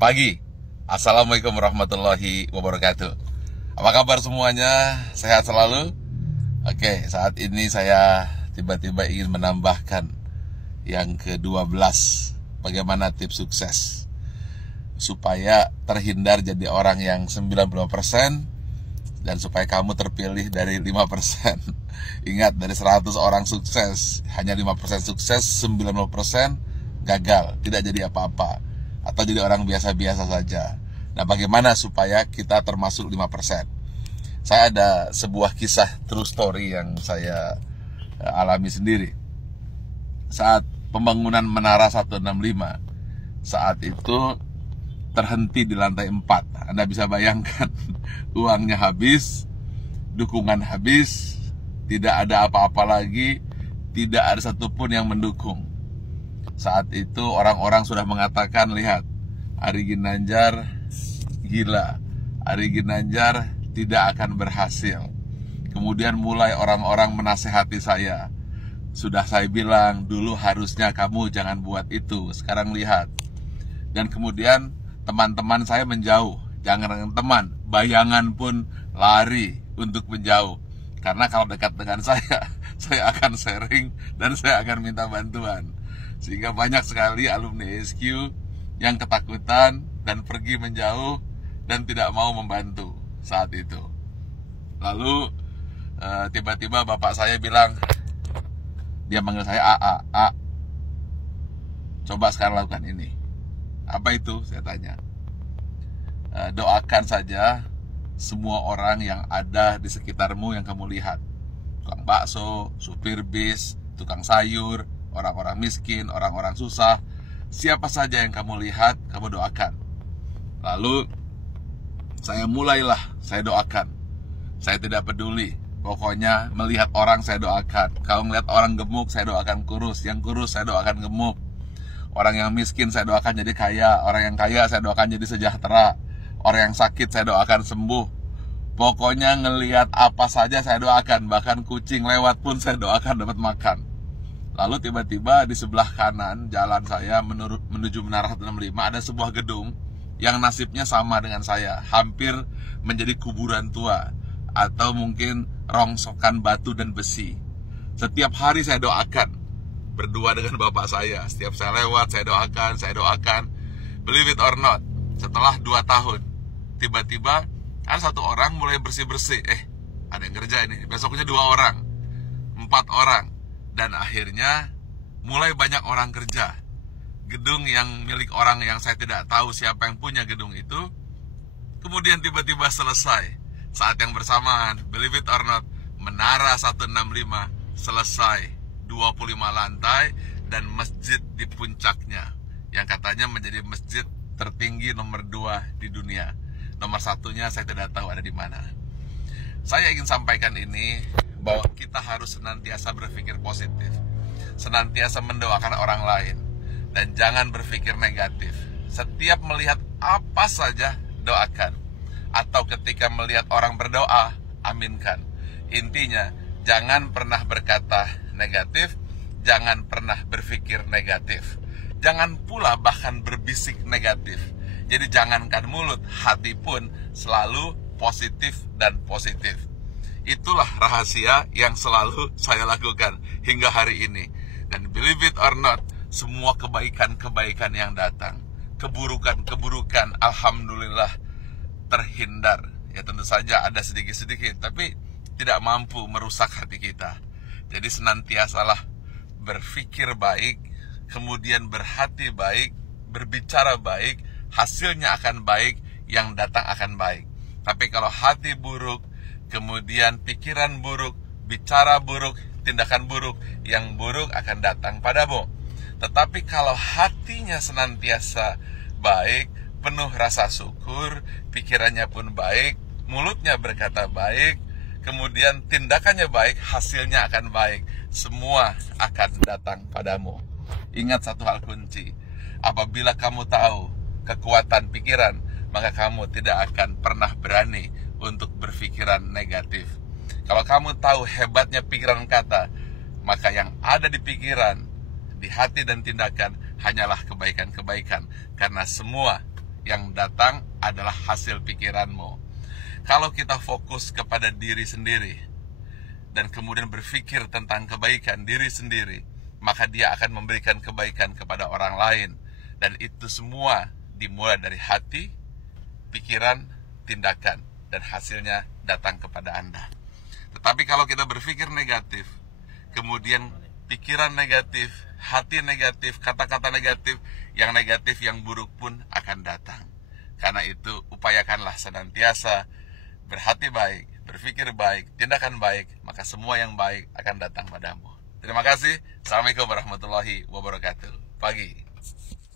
pagi. Assalamualaikum warahmatullahi wabarakatuh. Apa kabar semuanya? Sehat selalu? Oke, saat ini saya tiba-tiba ingin menambahkan yang ke-12. Bagaimana tips sukses supaya terhindar jadi orang yang 90% dan supaya kamu terpilih dari 5%. Ingat, dari 100 orang sukses, hanya 5% sukses, 90% gagal, tidak jadi apa-apa, atau jadi orang biasa-biasa saja. Nah, bagaimana supaya kita termasuk 5%? Saya ada sebuah kisah true story yang saya alami sendiri. Saat pembangunan Menara 165, saat itu terhenti di lantai 4. Anda bisa bayangkan, uangnya habis, dukungan habis, tidak ada apa-apa lagi, tidak ada satupun yang mendukung. Saat itu orang-orang sudah mengatakan, lihat, Ari Ginanjar gila, Ari Ginanjar tidak akan berhasil. Kemudian mulai orang-orang menasehati saya. Sudah saya bilang, dulu harusnya kamu jangan buat itu, sekarang lihat. Dan kemudian teman-teman saya menjauh. Jangan teman, bayangan pun lari untuk menjauh. Karena kalau dekat dengan saya akan sharing dan saya akan minta bantuan. Sehingga banyak sekali alumni SQ yang ketakutan dan pergi menjauh dan tidak mau membantu saat itu. Lalu tiba-tiba bapak saya bilang, dia manggil saya A. Coba sekarang lakukan ini. Apa itu? Saya tanya. Doakan saja semua orang yang ada di sekitarmu yang kamu lihat. Tukang bakso, supir bis, tukang sayur, orang-orang miskin, orang-orang susah, siapa saja yang kamu lihat, kamu doakan. Lalu saya doakan. Saya tidak peduli, pokoknya melihat orang saya doakan. Kalau melihat orang gemuk, saya doakan kurus. Yang kurus saya doakan gemuk. Orang yang miskin saya doakan jadi kaya. Orang yang kaya saya doakan jadi sejahtera. Orang yang sakit saya doakan sembuh. Pokoknya ngelihat apa saja saya doakan. Bahkan kucing lewat pun saya doakan dapat makan. Lalu tiba-tiba di sebelah kanan jalan saya menuju Menara 165 ada sebuah gedung yang nasibnya sama dengan saya, hampir menjadi kuburan tua atau mungkin rongsokan batu dan besi. Setiap hari saya doakan, berdua dengan bapak saya. Setiap saya lewat saya doakan. Believe it or not, setelah 2 tahun tiba-tiba ada satu orang mulai bersih-bersih. Ada yang kerja ini. Besoknya 2 orang, 4 orang. Dan akhirnya mulai banyak orang kerja. Gedung yang milik orang yang saya tidak tahu siapa yang punya gedung itu, kemudian tiba-tiba selesai. Saat yang bersamaan, believe it or not, Menara 165 selesai, 25 lantai dan masjid di puncaknya, yang katanya menjadi masjid tertinggi nomor 2 di dunia. Nomor 1-nya saya tidak tahu ada di mana. Saya ingin sampaikan ini, bahwa kita harus senantiasa berpikir positif, senantiasa mendoakan orang lain, dan jangan berpikir negatif. Setiap melihat apa saja, doakan. Atau ketika melihat orang berdoa, aminkan. Intinya, jangan pernah berkata negatif, jangan pernah berpikir negatif. Jangan pula bahkan berbisik negatif. Jadi jangankan mulut, hati pun selalu positif dan positif. Itulah rahasia yang selalu saya lakukan hingga hari ini. Dan believe it or not, semua kebaikan-kebaikan yang datang, keburukan-keburukan, alhamdulillah terhindar. Ya tentu saja ada sedikit-sedikit, tapi tidak mampu merusak hati kita. Jadi senantiasalah berpikir baik, kemudian berhati baik, berbicara baik, hasilnya akan baik, yang datang akan baik. Tapi kalau hati buruk, kemudian pikiran buruk, bicara buruk, tindakan buruk, yang buruk akan datang padamu. Tetapi kalau hatinya senantiasa baik, penuh rasa syukur, pikirannya pun baik, mulutnya berkata baik, kemudian tindakannya baik, hasilnya akan baik. Semua akan datang padamu. Ingat satu hal kunci, apabila kamu tahu kekuatan pikiran, maka kamu tidak akan pernah berani untuk berpikiran negatif. Kalau kamu tahu hebatnya pikiran kata, maka yang ada di pikiran, di hati dan tindakan hanyalah kebaikan-kebaikan. Karena semua yang datang adalah hasil pikiranmu. Kalau kita fokus kepada diri sendiri dan kemudian berpikir tentang kebaikan diri sendiri, maka dia akan memberikan kebaikan kepada orang lain. Dan itu semua dimulai dari hati, pikiran, tindakan, dan hasilnya datang kepada Anda. Tetapi kalau kita berpikir negatif, kemudian pikiran negatif, hati negatif, kata-kata negatif, yang buruk pun akan datang. Karena itu upayakanlah senantiasa berhati baik, berpikir baik, tindakan baik, maka semua yang baik akan datang padamu. Terima kasih. Assalamualaikum warahmatullahi wabarakatuh. Pagi.